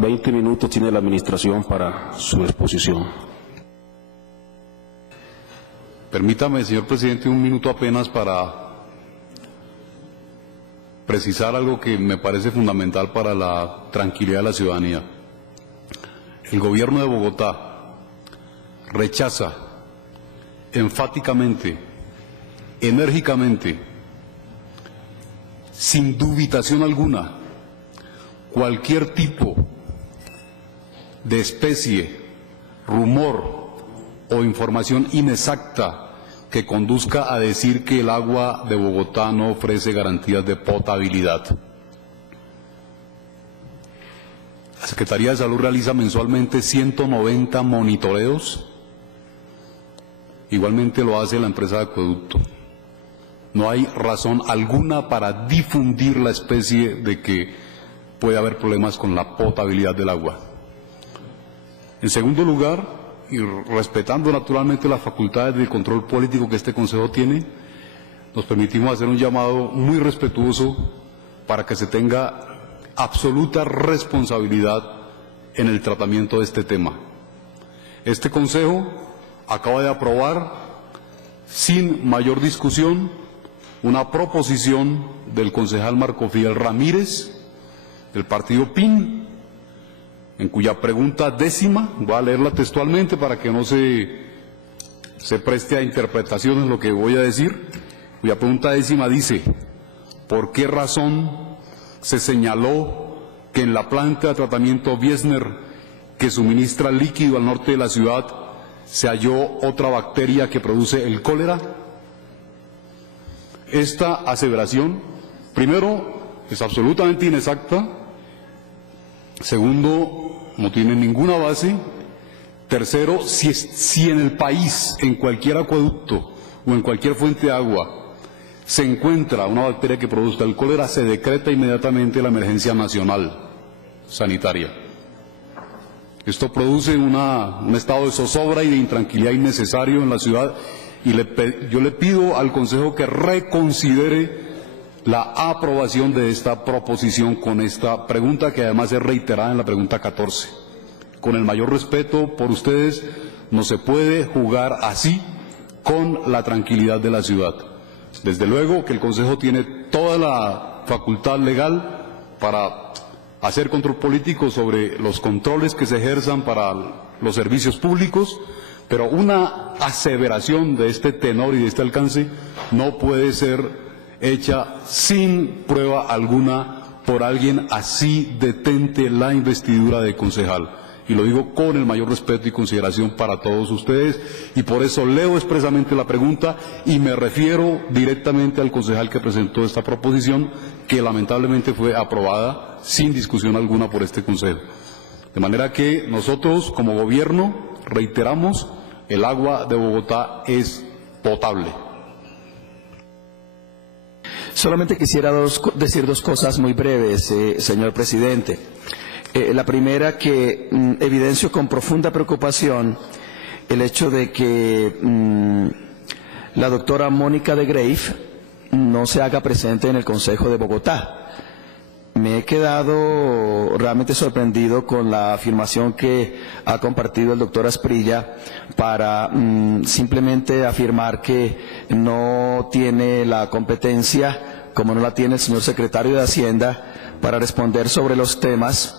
20 minutos tiene la administración para su exposición. Permítame, señor presidente, un minuto apenas para precisar algo que me parece fundamental para la tranquilidad de la ciudadanía. El gobierno de Bogotá rechaza enfáticamente, enérgicamente, sin dubitación alguna, cualquier tipo de especie, rumor o información inexacta que conduzca a decir que el agua de Bogotá no ofrece garantías de potabilidad. La Secretaría de Salud realiza mensualmente 190 monitoreos, igualmente lo hace la empresa de acueducto. No hay razón alguna para difundir la especie de que puede haber problemas con la potabilidad del agua. En segundo lugar, y respetando naturalmente las facultades de control político que este Consejo tiene, nos permitimos hacer un llamado muy respetuoso para que se tenga absoluta responsabilidad en el tratamiento de este tema. Este Consejo acaba de aprobar, sin mayor discusión, una proposición del concejal Marco Fidel Ramírez, del partido PIN, en cuya pregunta 10ª, voy a leerla textualmente para que no se preste a interpretaciones lo que voy a decir, cuya pregunta 10ª dice: ¿por qué razón se señaló que en la planta de tratamiento Wiesner, que suministra líquido al norte de la ciudad, se halló otra bacteria que produce el cólera? Esta aseveración, primero, es absolutamente inexacta. Segundo, no tiene ninguna base. Tercero, si en el país, en cualquier acueducto o en cualquier fuente de agua, se encuentra una bacteria que produzca el cólera, se decreta inmediatamente la emergencia nacional sanitaria. Esto produce un estado de zozobra y de intranquilidad innecesario en la ciudad, y yo le pido al Consejo que reconsidere la aprobación de esta proposición con esta pregunta, que además es reiterada en la pregunta 14. Con el mayor respeto por ustedes, no se puede jugar así con la tranquilidad de la ciudad. Desde luego que el Consejo tiene toda la facultad legal para hacer control político sobre los controles que se ejerzan para los servicios públicos, pero una aseveración de este tenor y de este alcance no puede ser hecha sin prueba alguna por alguien así detente la investidura de concejal. Y lo digo con el mayor respeto y consideración para todos ustedes, y por eso leo expresamente la pregunta y me refiero directamente al concejal que presentó esta proposición, que lamentablemente fue aprobada sin discusión alguna por este Consejo. De manera que nosotros, como gobierno, reiteramos: el agua de Bogotá es potable. Solamente quisiera decir dos cosas muy breves, señor presidente. La primera, que evidencio con profunda preocupación el hecho de que la doctora Mónica de Greiff no se haga presente en el Consejo de Bogotá. Me he quedado realmente sorprendido con la afirmación que ha compartido el doctor Asprilla para simplemente afirmar que no tiene la competencia, como no la tiene el señor secretario de Hacienda, para responder sobre los temas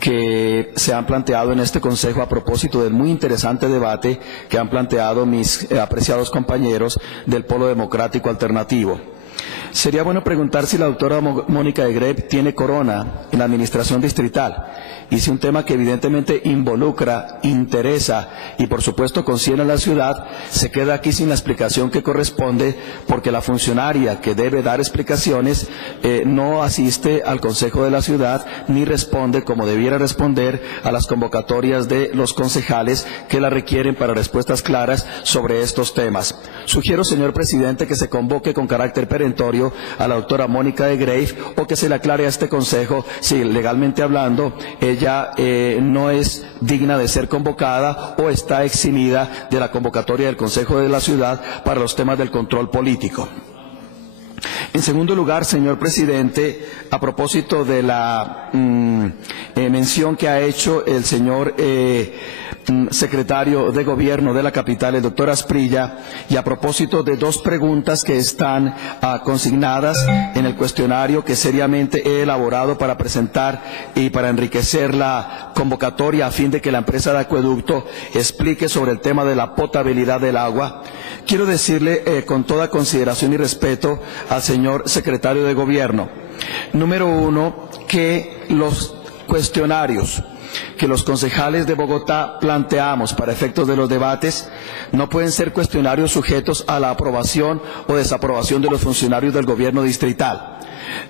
que se han planteado en este Consejo a propósito del muy interesante debate que han planteado mis apreciados compañeros del Polo Democrático Alternativo. Sería bueno preguntar si la doctora Mónica de Greiff tiene corona en la administración distrital, y si un tema que evidentemente involucra, interesa y por supuesto concierne a la ciudad, se queda aquí sin la explicación que corresponde, porque la funcionaria que debe dar explicaciones no asiste al Consejo de la Ciudad ni responde como debiera responder a las convocatorias de los concejales que la requieren para respuestas claras sobre estos temas. Sugiero, señor presidente, que se convoque con carácter perentorio a la doctora Mónica de Greiff, o que se le aclare a este Consejo si legalmente hablando ella no es digna de ser convocada o está eximida de la convocatoria del Consejo de la Ciudad para los temas del control político. En segundo lugar, señor presidente, a propósito de la mención que ha hecho el señor secretario de Gobierno de la capital, el doctor Asprilla, y a propósito de dos preguntas que están consignadas en el cuestionario que seriamente he elaborado para presentar y para enriquecer la convocatoria a fin de que la empresa de acueducto explique sobre el tema de la potabilidad del agua, quiero decirle con toda consideración y respeto al señor secretario de Gobierno, número uno, que los cuestionarios que los concejales de Bogotá planteamos para efectos de los debates no pueden ser cuestionarios sujetos a la aprobación o desaprobación de los funcionarios del gobierno distrital.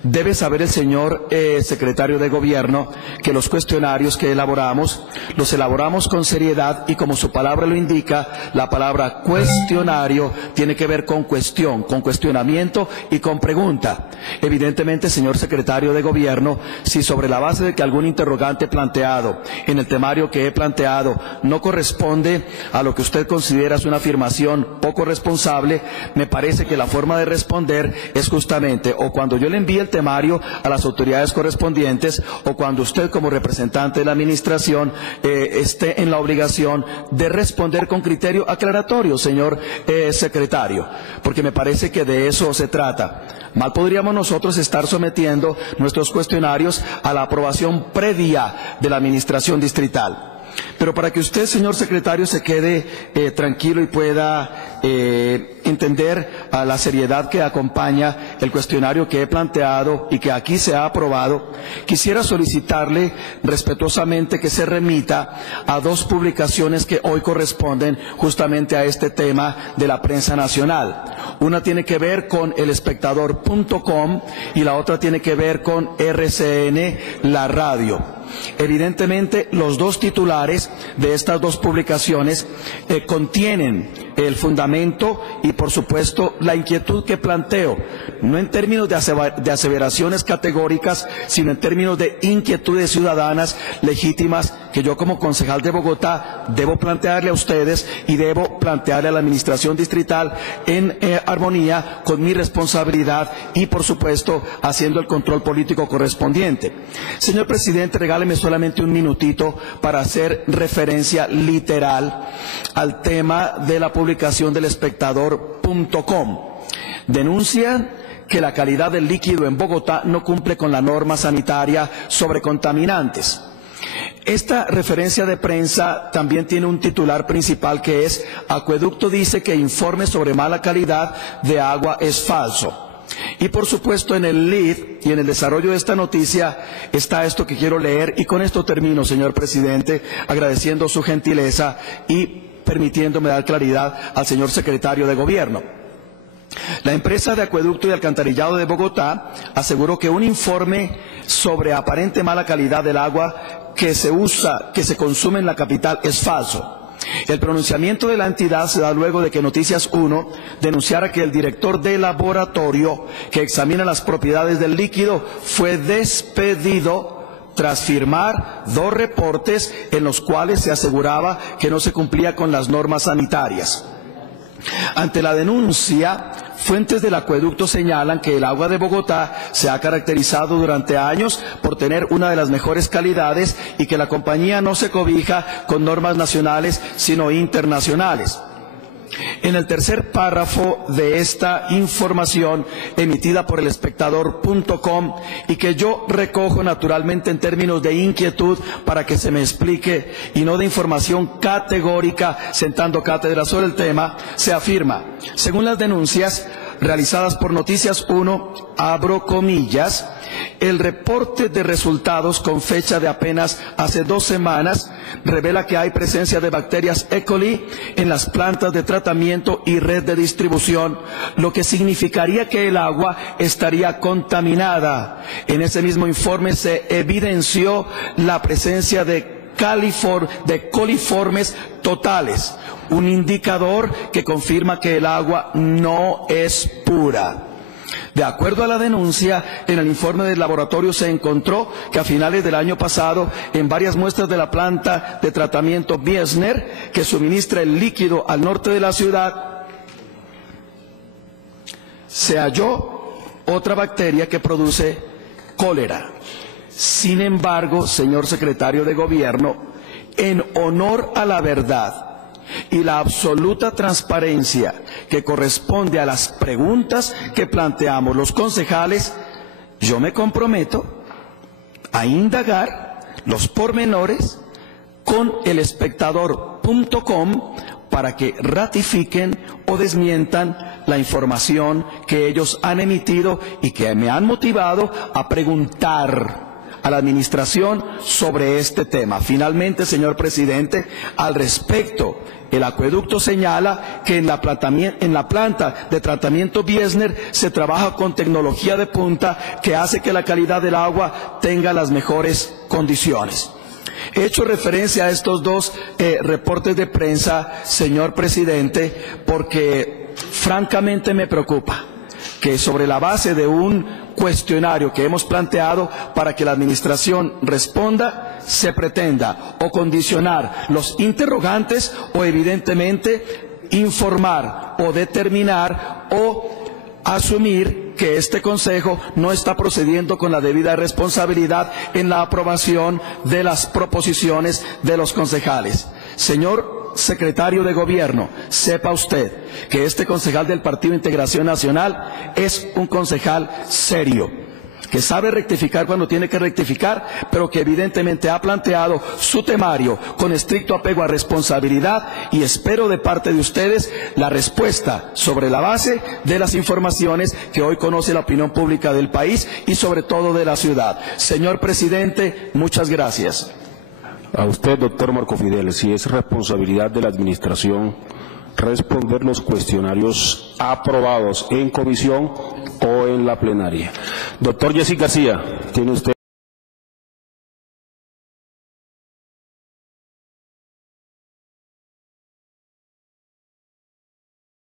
Debe saber el señor secretario de Gobierno que los cuestionarios que elaboramos, los elaboramos con seriedad y como su palabra lo indica, la palabra cuestionario tiene que ver con cuestión, con cuestionamiento y con pregunta. Evidentemente, señor secretario de Gobierno, si sobre la base de que algún interrogante planteado en el temario que he planteado no corresponde a lo que usted considera es una afirmación poco responsable, me parece que la forma de responder es justamente o cuando yo le envíe el temario a las autoridades correspondientes o cuando usted como representante de la administración esté en la obligación de responder con criterio aclaratorio, señor secretario, porque me parece que de eso se trata. Mal podríamos nosotros estar sometiendo nuestros cuestionarios a la aprobación previa de la administración distrital. Pero para que usted, señor secretario, se quede tranquilo y pueda entender a la seriedad que acompaña el cuestionario que he planteado y que aquí se ha aprobado, quisiera solicitarle respetuosamente que se remita a dos publicaciones que hoy corresponden justamente a este tema de la prensa nacional. Una tiene que ver con elespectador.com y la otra tiene que ver con RCN, la radio. Evidentemente, los dos titulares de estas dos publicaciones contienen el fundamento y, por supuesto, la inquietud que planteo, no en términos de aseveraciones categóricas, sino en términos de inquietudes ciudadanas legítimas que yo como concejal de Bogotá debo plantearle a ustedes y debo plantearle a la administración distrital en armonía con mi responsabilidad y, por supuesto, haciendo el control político correspondiente. Señor presidente, regáleme solamente un minutito para hacer referencia literal al tema de la publicación del espectador.com. Denuncian que la calidad del líquido en Bogotá no cumple con la norma sanitaria sobre contaminantes. Esta referencia de prensa también tiene un titular principal que es Acueducto dice que informe sobre mala calidad de agua es falso. Y por supuesto en el lead y en el desarrollo de esta noticia está esto que quiero leer y con esto termino, señor presidente, agradeciendo su gentileza y permitiéndome dar claridad al señor secretario de Gobierno. La empresa de acueducto y alcantarillado de Bogotá aseguró que un informe sobre aparente mala calidad del agua que se consume en la capital es falso. El pronunciamiento de la entidad se da luego de que Noticias 1 denunciara que el director del laboratorio que examina las propiedades del líquido fue despedido tras firmar dos reportes en los cuales se aseguraba que no se cumplía con las normas sanitarias. Ante la denuncia, fuentes del acueducto señalan que el agua de Bogotá se ha caracterizado durante años por tener una de las mejores calidades y que la compañía no se cobija con normas nacionales sino internacionales. En el tercer párrafo de esta información emitida por el espectador.com y que yo recojo naturalmente en términos de inquietud para que se me explique y no de información categórica sentando cátedra sobre el tema, se afirma, según las denuncias realizadas por Noticias 1, abro comillas, el reporte de resultados con fecha de apenas hace 2 semanas revela que hay presencia de bacterias E. coli en las plantas de tratamiento y red de distribución, lo que significaría que el agua estaría contaminada. En ese mismo informe se evidenció la presencia de coliformes totales, un indicador que confirma que el agua no es pura. De acuerdo a la denuncia, en el informe del laboratorio se encontró que a finales del año pasado, en varias muestras de la planta de tratamiento Biesner, que suministra el líquido al norte de la ciudad, se halló otra bacteria que produce cólera. Sin embargo, señor secretario de Gobierno, en honor a la verdad y la absoluta transparencia que corresponde a las preguntas que planteamos los concejales, yo me comprometo a indagar los pormenores con elespectador.com para que ratifiquen o desmientan la información que ellos han emitido y que me han motivado a preguntar a la administración sobre este tema. Finalmente, señor presidente, al respecto, el acueducto señala que en la planta de tratamiento Biesner se trabaja con tecnología de punta que hace que la calidad del agua tenga las mejores condiciones. He hecho referencia a estos dos reportes de prensa, señor presidente, porque francamente me preocupa que sobre la base de un cuestionario que hemos planteado para que la administración responda, se pretenda o condicionar los interrogantes o evidentemente informar o determinar o asumir que este Consejo no está procediendo con la debida responsabilidad en la aprobación de las proposiciones de los concejales. Señor secretario de Gobierno, sepa usted que este concejal del Partido Integración Nacional es un concejal serio, que sabe rectificar cuando tiene que rectificar, pero que evidentemente ha planteado su temario con estricto apego a responsabilidad, y espero de parte de ustedes la respuesta sobre la base de las informaciones que hoy conoce la opinión pública del país y sobre todo de la ciudad. Señor presidente, muchas gracias. A usted, doctor Marco Fidel, si es responsabilidad de la administración responder los cuestionarios aprobados en comisión o en la plenaria. Doctor Jessy García, tiene usted